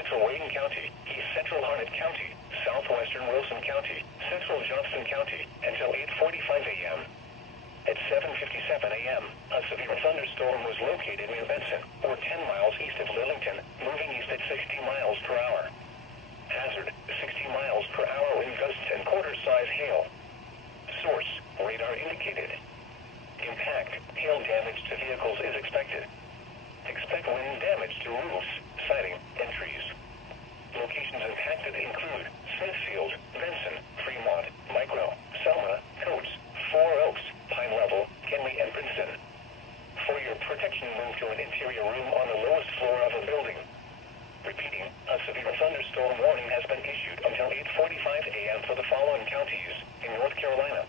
central Wayne County, east central Harnett County, southwestern Wilson County, central Johnston County, until 8:45 a.m. At 7:57 a.m., a severe thunderstorm was located near Benson, or 10 miles east of Lillington, moving east at 60 miles per hour. Hazard, 60 miles per hour wind gusts and quarter-size hail. Source, radar indicated. Impact, hail damage to vehicles is expected. Expect wind damage to roofs, siding, and trees. Locations impacted include Smithfield, Benson, Fremont, Micro, Selma, Coates, Four Oaks, Pine Level, Kenley, and Princeton. For your protection, move to an interior room on the lowest floor of a building. Repeating, a severe thunderstorm warning has been issued until 8:45 a.m. for the following counties in North Carolina: